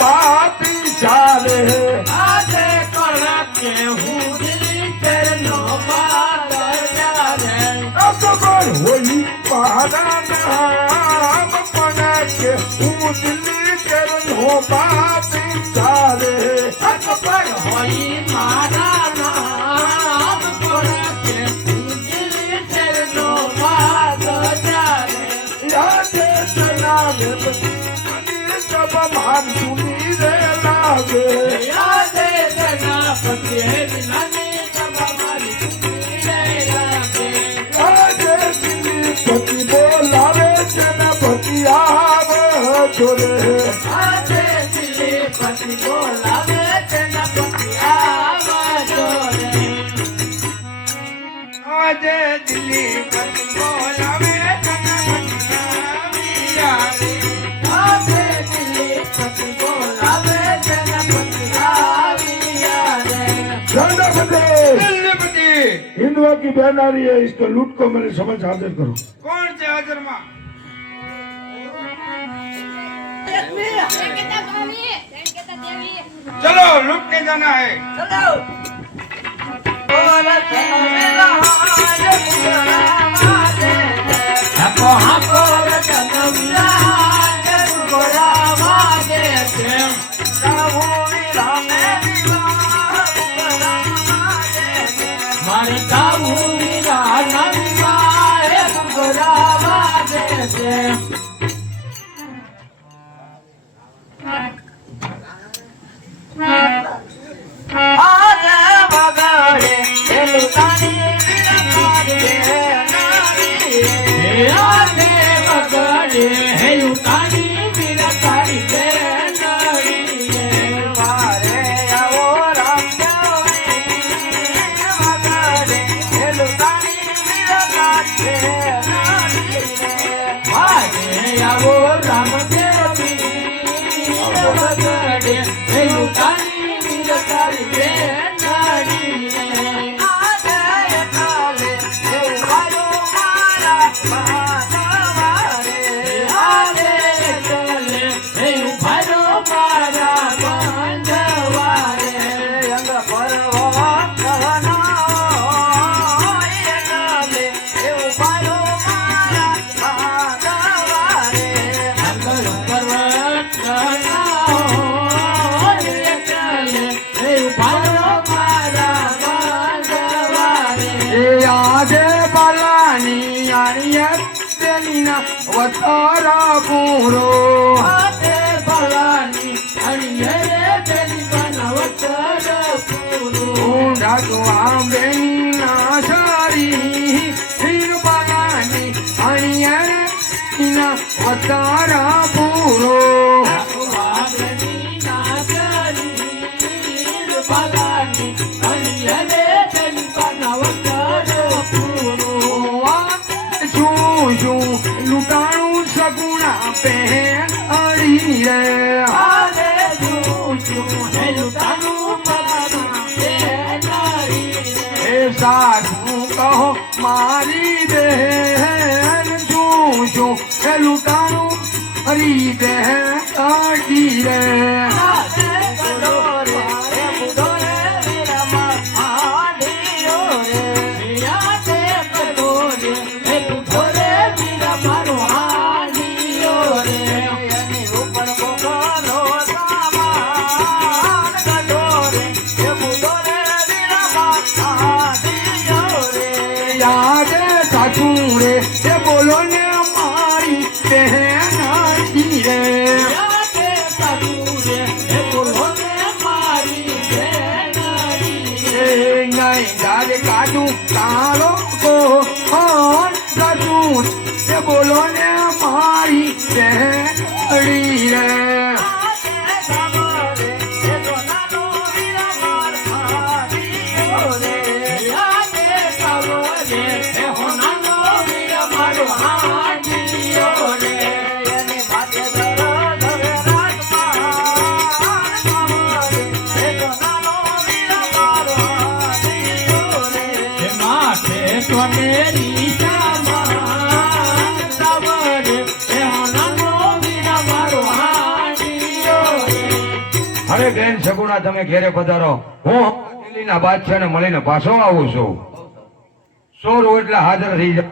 બાપી ચાલે આજે કોણ કે હું દિલ્હી તેરનો પાદર ચાલે અકબર હોઈ મારા નામ પણ કે હું દિલ્હી તેરનો બાપી ચાલે અકબર હોઈ મારા નામ પણ કે હું દિલ્હી તેરનો પાદર ચાલે યાદે જનાને સબ માન સુની રે લાગે યાદે જનાપતિ વિનાની સબ મારી સુની રે લાગે યાદે દિલ્હી પતિ બોલાવે જનપતિ આવે જોરે આજે દિલ્હી પતિ બોલાવે જનપતિ આવજો રે આજે દિલ્હી પતિ બોલાવે જનપતિ આવ્યા રે આજે દિલ્હી પતિ બોલાવે જનપતિ આવ્યા રે जनापति दिल्लीपति हिंदुआ की बहनारी है इसको लूट को मेरे समझ हाजिर करो कौन से हाजिर मां चलो लुट के जाना है हको हको रतनविला गोरा दे मारे काबू मीरा नविला गोरा दे आजा बगाड़े लुटानी आगे बगाड़े है लुटानी मेरा कारी दे मारे आओ राम बगाड़े है लुटानी मेरा कारी मारे आओ राम देवी बगाड़े है लुटानी मेरा कारी दे वतारा पूरो आते भलानी हरिये तेरी बनवतर पूरो ढाकवाम बेनी नाशारी फिर बनानी अनियर इना वतारा पूरो भगवानी नाचरी भलानी हरिये तेरी बनवतर पूरो शू शू लुटाणू सगुणा पहन अड़ी रे आले जूजू है लुटानू मना दे नारी ए साधु कहो मारी दे शू शू लुटाणू हरी दे अड़ी रे आले बडोरे बुडोरे मेरा महादियो रे आले बडोरे बुडोरे मेरा महादियो रे यानी ऊपर बोलो सामान बडोरे बुडोरे मेरा महादियो रे याद साधु रे ये बोलो ने हमारी बहन अड़ी रे यादे बडोरे बुडोरे मारी बेनारी नहीं डाल काटू कालो को और साधु ये बोलो ने हमारी बहन अड़ी रे मेरी सामान હમણાં તમે ઘેરે પધારો. હું દિલ્હીના બાદશાહને મળીને પાછો આવું છું. 100 રોટલા હાજર થઈ જાય.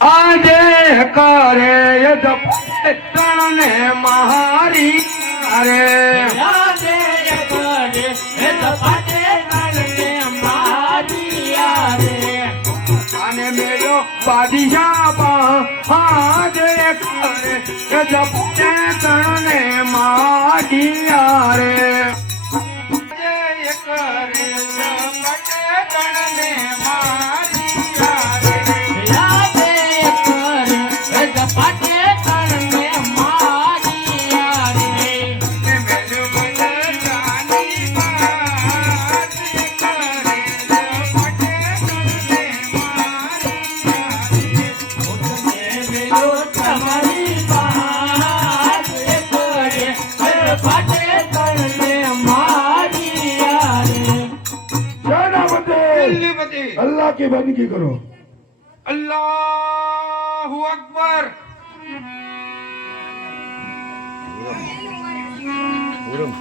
આજે કરે તણને મારી અરે યાદે કરે એ તપાટે તણને મારી યારે અને મેલો બાદશાહ આજે કરે જપતે તણને મારી અરે યાદે કરે એ તપાટે તણને મારી યારે મેલો તમારી બાત કરે એ પાટે તણને મારી યારે દિલ્હીપતિ अल्लाह की बंदगी करो. अल्लाहु अकबर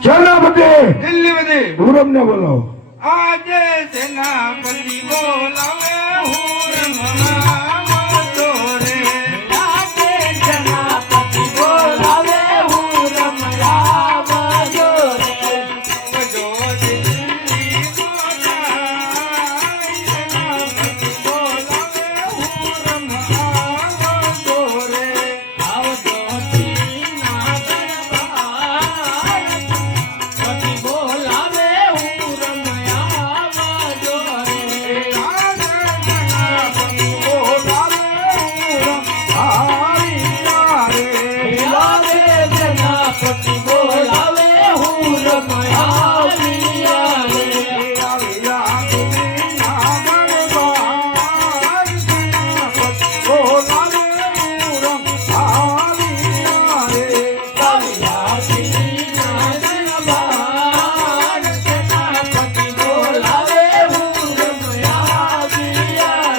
सेनापति दिल्लीपति पूरब ने बोलाओ. આજે સેનાપતિ બોલાવે હું રમણાવો તો રે યાદે જનાપતિ બોલાવે હું રમરાવજો રે જો દિલ્હી સેનાપતિ બોલાવે હું રમણાવો તો રે આવજો તીના દરબાર પતિ બોલાવે હું રમયાવજો રે યાદે જનાપતિ બોલાવે હું રમયાવિયા રે યાદીના દરબાર જનાપતિ બોલાવે હું રમયાવિયા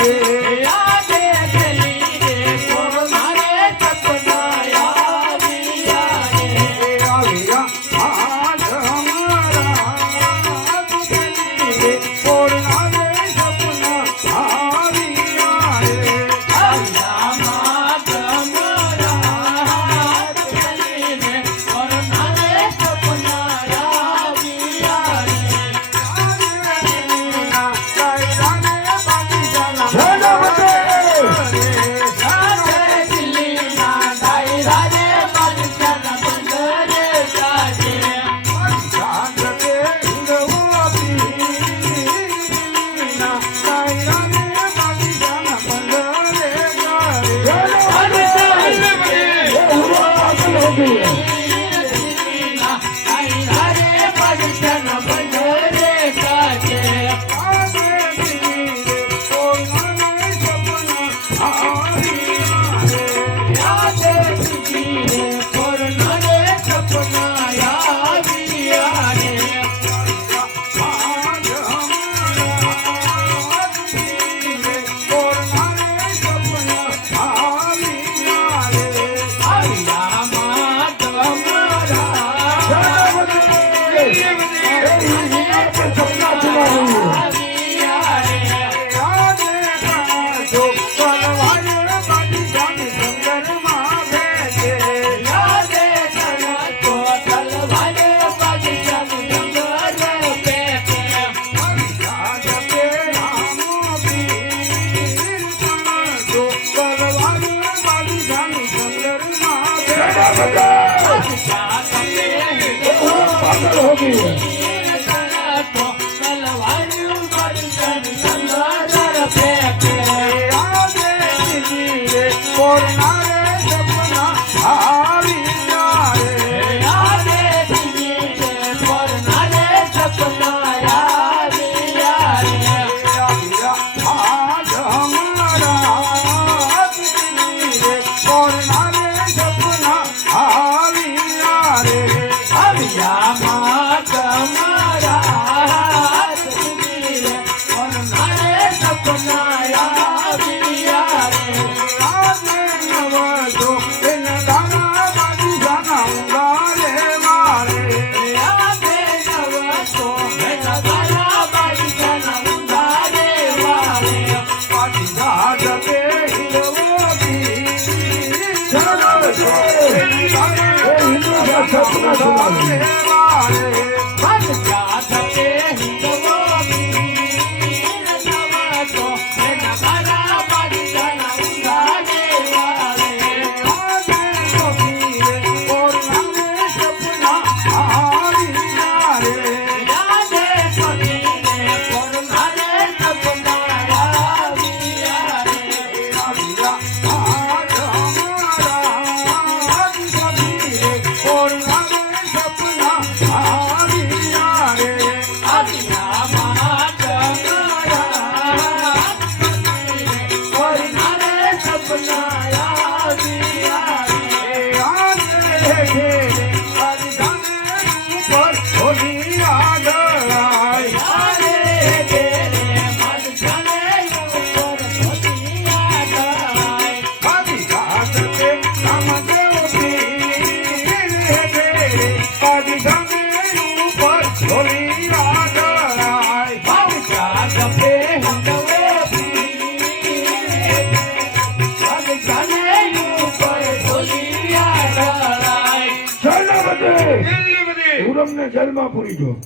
રે યાદે ચલી રે કોરમારે સપના યાવિયા રે આયામાં ગમરા ચલી રે કોરમારે સપના યાવિયા રે રાધે દિલ્હીના દાયરા રે બાદશાહના બંદરે જાજે દિલ્હીના દાયરા રે બાદશાહના બંદરે જાજે યાદે દિલ્હી રે કોરનારે સપના યાવિયા રે આયામાં ગમરા યાવિયા રે યાદે તના તો તલવારે બાદશાહનું બંદર પેપે पागल हो गई है. તના તો તલવારે બાદશાહનું બંદર પેપે યાદે દિલ્હી રે કોરનારે સપના યાવિયા રે આયામાં ગમરા આજે નવસો એને દાણા બાજી જાના ઉંગારે મારે બાજી જાત કે હિરવતી ચાલો બધે એ હિન્દુના સપના સુનાવે દિલ્હી બધી ઉરમને જેલમાં પૂરી દો